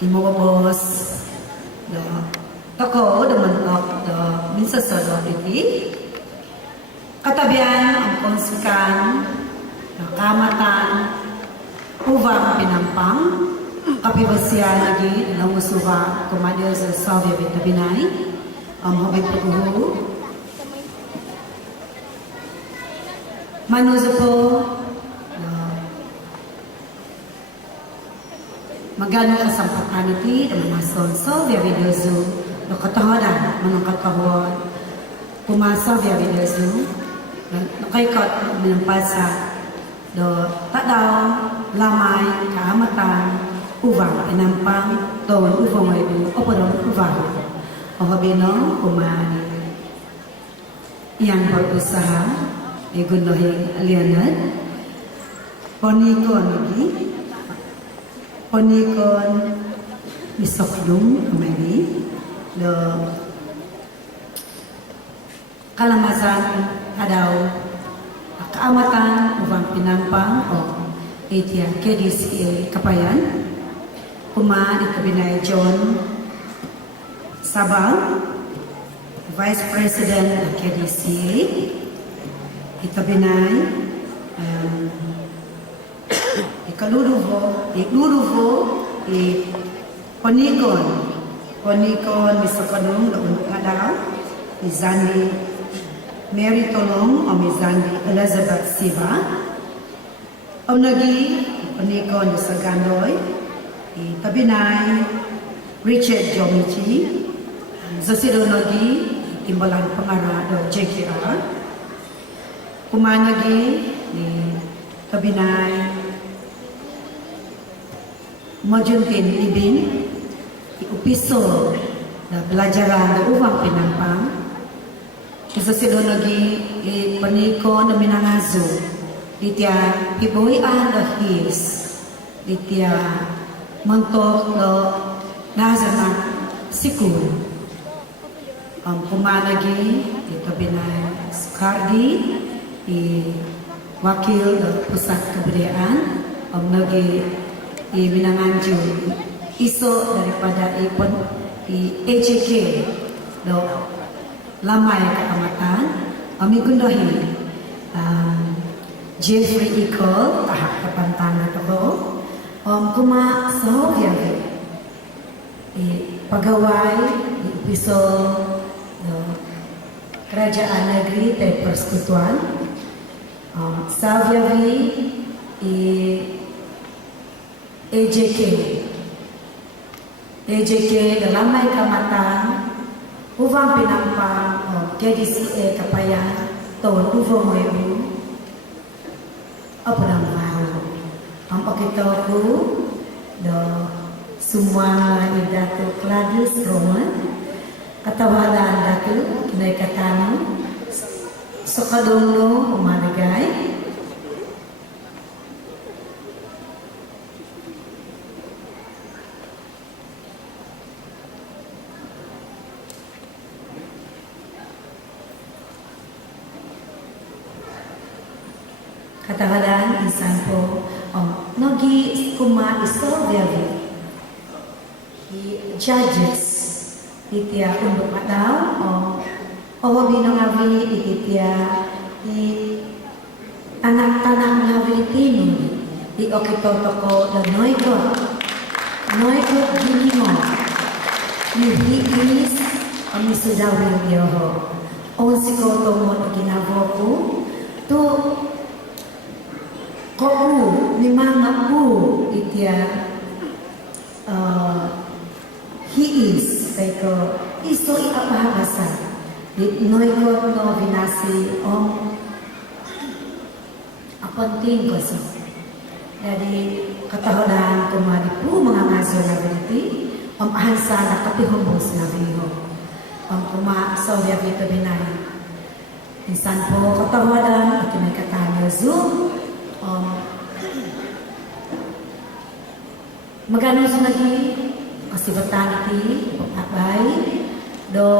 Imo bos do toko do mentok do minsa sado iti katabian ang konsikan do kamatan Uvang Pinampang kapibasian lagi ng usuha kumadya sa Salvia Vitabinay habay paghuhu manuzo po magano kasampatan iti ng mga Salvia Videozo do katahodan manong katahod kumasa Salvia Videozo nakaikot minampasa do tadaw lamay kaamatan uvang inampang don uvang ay operon uvang o habino kumani yang berusaha igunohing alianad ponikon isokdum kumani do kalamasan adaw kaamatan uvang pinampang o Etia KDCA Kapayan Kuma Ikabinay John Sabang Vice President ng KDCA Ikabinay Ikaluruvo Ponikon Misokanong Doon Adaw Mizandi Mary Tolong o Mizandi Elizabeth Siva Nagi Panikon sa Gandoy Tabinay Richard Jomichi Zasido Nagi Timbalan Pangarado JKR Kumanagi ni Tabinay Majuntin Ibin Upiso na pelajaran na Uvang Pinampang Zasido Nagi Panikon na Minangazo Ditya iboy the his ditya mentok lo nazana sikul kumanagi ito binay Skardi wakil pusat kebudayaan nagi Minanganju iso daripada AJK do lamay kaamatan amigundahi Jeffrey Iko tahap kapantana to kuma so yang pegawai piso kerajaan negeri dan persekutuan Salviavi AJK dalam mai kamatan Uvang Pinampang KDCA Kapayan tahun Uvang Moebu apa nama ang pakitaku do semua Dato Gladys Roman katawadan Dato kinay katano sakadungno umanagay katawadan insan po nogi kuma Salvia judges itia untuk mataw o binangavi itia anak-anak ngavi tinu di okitotoko dan noiko ginimo ni higis kami sudah wilyoho on sikoto mo ginavoku tu koku ni mamaku itia he is kaiko iso iapahagasa di noiko no binasi aponting ko so jadi katahodan kumadipu mga ngaso na binti ahansa na kapihumbos na biho kuma Salvia Vitabinay insan po katahodan at may katanya zoom magano sa lagi kasibatan iti pagkabay do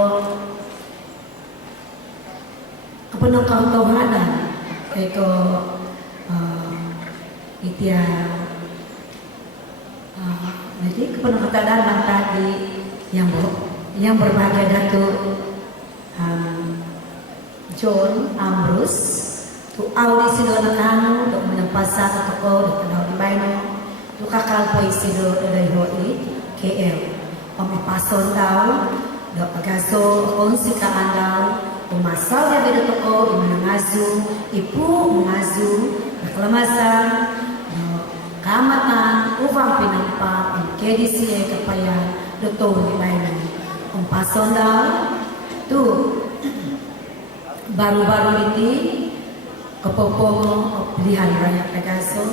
kapanang kautuhanan kay ko Jadi kepenangkatan mantap di yang berbahagia Datuk John Ambrus tu audi sido nakano do menyempasa toko do kenal di baino tu kakal poi sido dari hoi KL omi pason tau do agaso on sika andau umasal ya bedo toko mengazu ipu mengazu kelemasan kamatan uvang pinampa KDCA kepayan do to di baino om pason tau tu baru-baru ini kepopongo pilihan raya Pegaso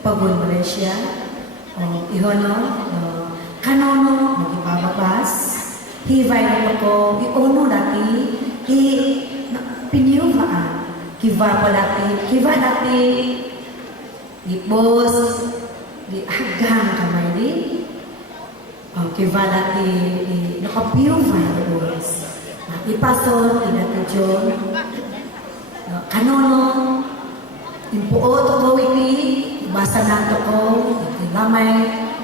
Pagun Malaysia ihono kanono magibabas hivay ko iono dati pinyufaan kiva dati di bos di agang kamay di kiva dati di nakapiyufay bos ipason inatujon kanono impuo toko iti basa ng toko lamay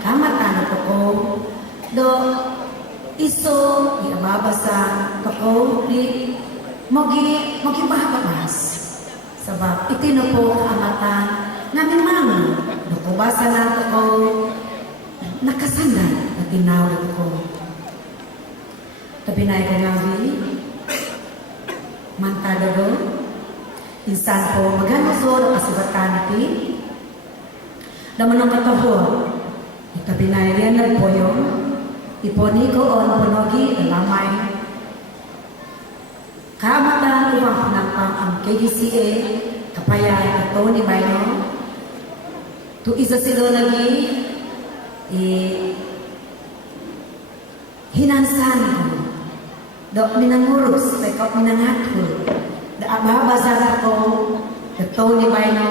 kamatan toko do iso iababasa toko di mogi mahapabas sabab itino po kamatan namin mami do basa ng toko nakasandan na tinaw toko tapi naik ngawi mantado insan po magano so kasibatan ti naman ang kataho tapi naik yan nagpoyong iponi ko on ponogi lamay kamatan uwang pinampang ang KDCA kapaya ito ni Baino tu isa silo lagi hinansan do minangurus pekop minangatul da ababasa ako da to ni Baino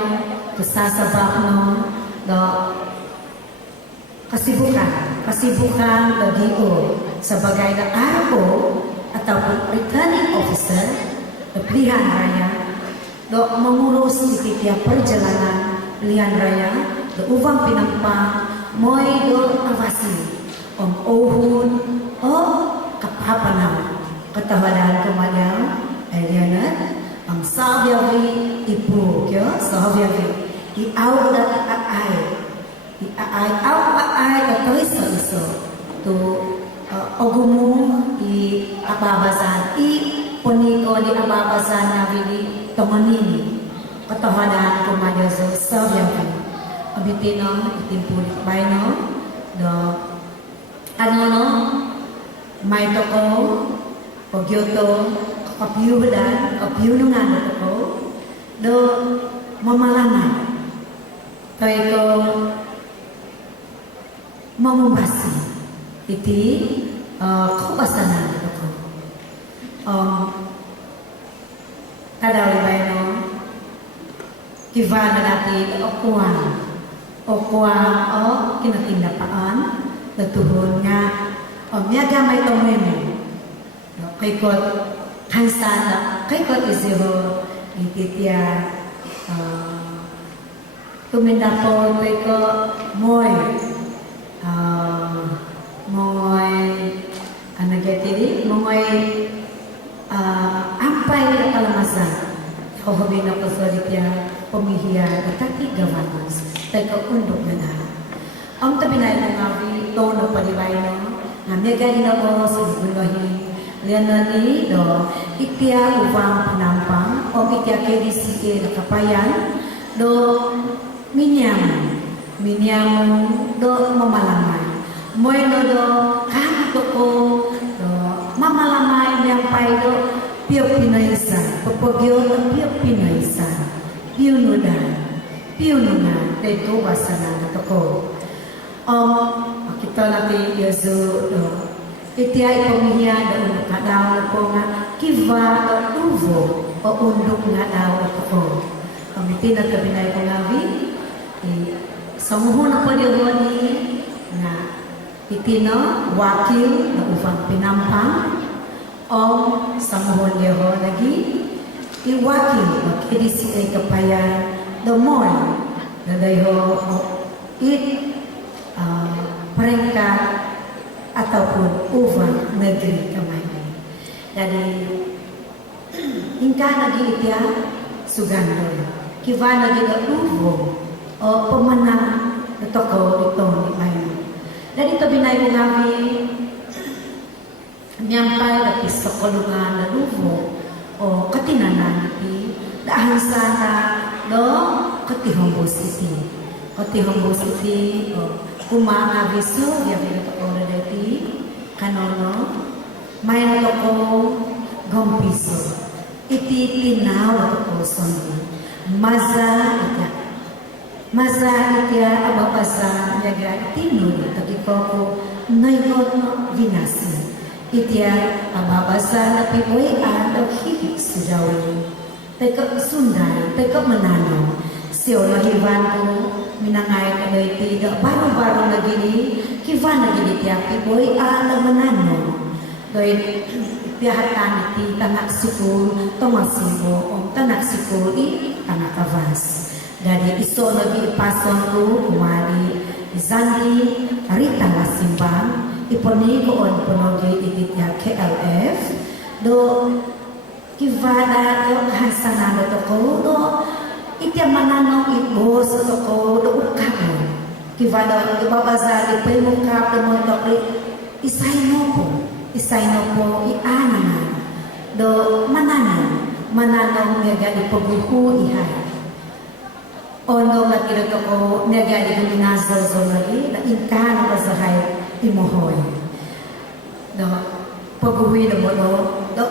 kesasabak no do kasibukan do dio sebagai na arko ataupun returning officer do pilihan raya do mengurus di tiap perjalanan pilihan raya do uvang pinampang moy do avasi om ohun o kapapanaw ketahanan kemadang alianat ang sabiawi ipu kyo sabiawi iau dan ai au ai atau iso tu ogumu i ababasan i poniko di ababasan na bili tomanini ketahanan kemadang sabiawi abitino itimpul baino do ano may toko pagyoto kapiyunungan toko do mamalaman kaya ko mamubasi iti kubasanan toko kadali bayno kivana dati okuan o kinatindapaan natuhon nga miaga may tomeme kay kot hansana kay kot izero ititia tumindapo kay ko moy anageti moy ampay na kalamasan hohobin ako sa ditya pemihian atati gawanas kay ko undok na ang tabi na ito ngawi tono palibayno nga megari na ko sa bulahin lianani do itia upang pinampang o itia KDCA na kapayan do minyam do mamalamay moy do kanto ko do mamalamay yang pay do piyo pinaysan papagyo do piyo pinaysan piyo nudan dito basanan na ko kita nanti Yesus itiai pemihian dan kadang ko nga kiva uvo o undok nga daw ko kami na kabinay ko ngawi samuhon na pwede nga itino wakil na uvang pinampang o samuhon niyo lagi iwakil KDCA kapayan the more na dayo peringkat ataupun uang negeri kemarin. Jadi hingga lagi dia Sugando kiva lagi uvo pemenang toko itu main. Jadi binay ko ngabi nyampai dari sekolungan na luvo o katinanan iti dahil sana do Katihombo City. Katihombo City o kumaabiso ya bilo ko na dati kanono may na ko gompiso iti tinaw ko sondi maza itya ababasa nyaga tinuli tagiko nayot vinasi itya ababasa na pipoy at hihik sudawi teka sunday teka manano siyo nahiwan ko minangay ka na iti baro-baro na gini kivan na gini tiya pipoy at manano doy pihatan iti tanak sikul tomasibo o tanak sikul tanak avas. Dari iso lagi ipasong ko kumari izandi Rita Lasimbang iponi ko on ponogi ititya KLF do kivada do hasana do ko do itya mananong ibos do ko do ukabon kivada ibabazar ipimukap do montokli isayno po iananan do mananong nga ipaguhu ihay Ono nga kinato ko nagadi ko minasal zonali na inkano ka sa hay imohoy. Do pag-uwi na mo do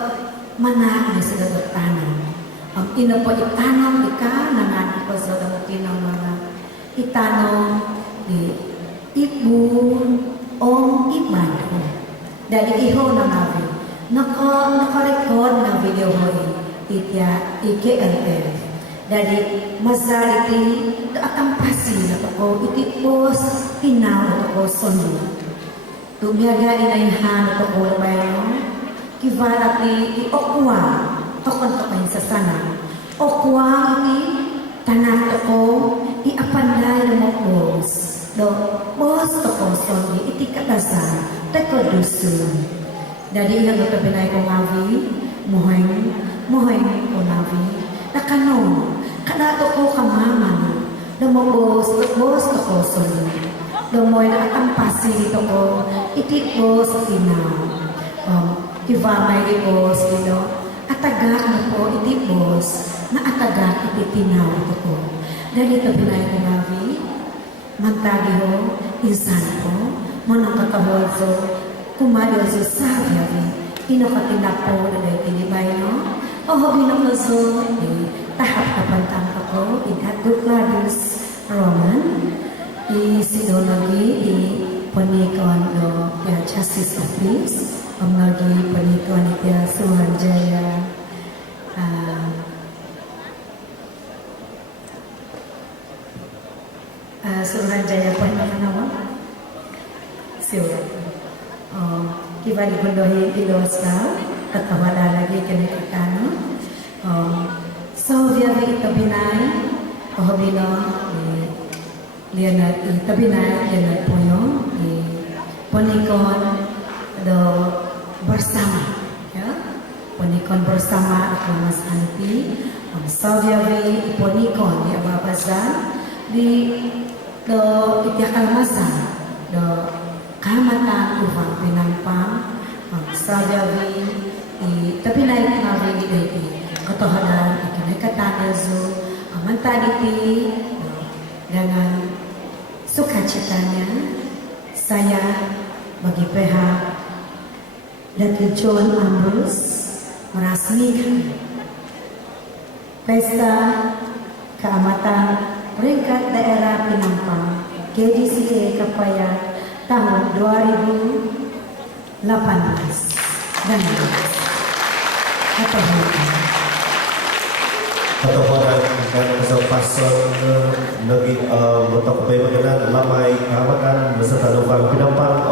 manak na sila do tanong. Ang ina po itanong ika nangan ko sa damutin ng mga itanong di ibun o iban ko. Dali iho na nabi. Naka-record na video ho itya IKLF. Dari mazaliti akan pasi na toko iti pos tinaw na toko sondo. Tumiyaga inayhan na toko bayo kivarati okwa tokon sa sana. Okwa iti tanah toko iapanday na mo pos. Do pos toko sondo iti katasan teko dusun. Dari ilang ito ko ngavi muhay ko navi. Nakano, kanato ko kamaman, lumobos ko solo. Lumoy na atampasi dito ko, itipos tinaw. Kivamay dipos dito, atagak na po itipos, na atagak ititinaw ito ko. Dahil ito binay ko ngavi, mantagi ho, insan ko, manang kataholso, kumadol sa sabi, inokatinap po na dahil tinibay no? Oh, binakaso, tahap kapantang ako, inhatgot labis Roman, isidologi, panikon do ya Justice Office, pamlagi panikon ya Suranjaya, Suranjaya po na kanawa? Siya. Kiba di bundohi ilos na, katawala lagi kanitano. So dia ito binay, pahobino lianat ito binay lianat puno ponikon do bersama, ya ponikon bersama ako mas anti. So dia ponikon dia babasa di do itiakal masa do kamatan upang pinampang sajawi tapi naik nabi di ketohanan ikanay katanazo amantaditi dengan sukacitanya saya bagi pihak Dr. John Ambrose meresmikan pesta keamatan peringkat daerah Penampang KDCA Kapaya tahun 2018 dan katotohanan kan sa pason naging motok bay maganan lamay kahabakan beserta lubang Penampang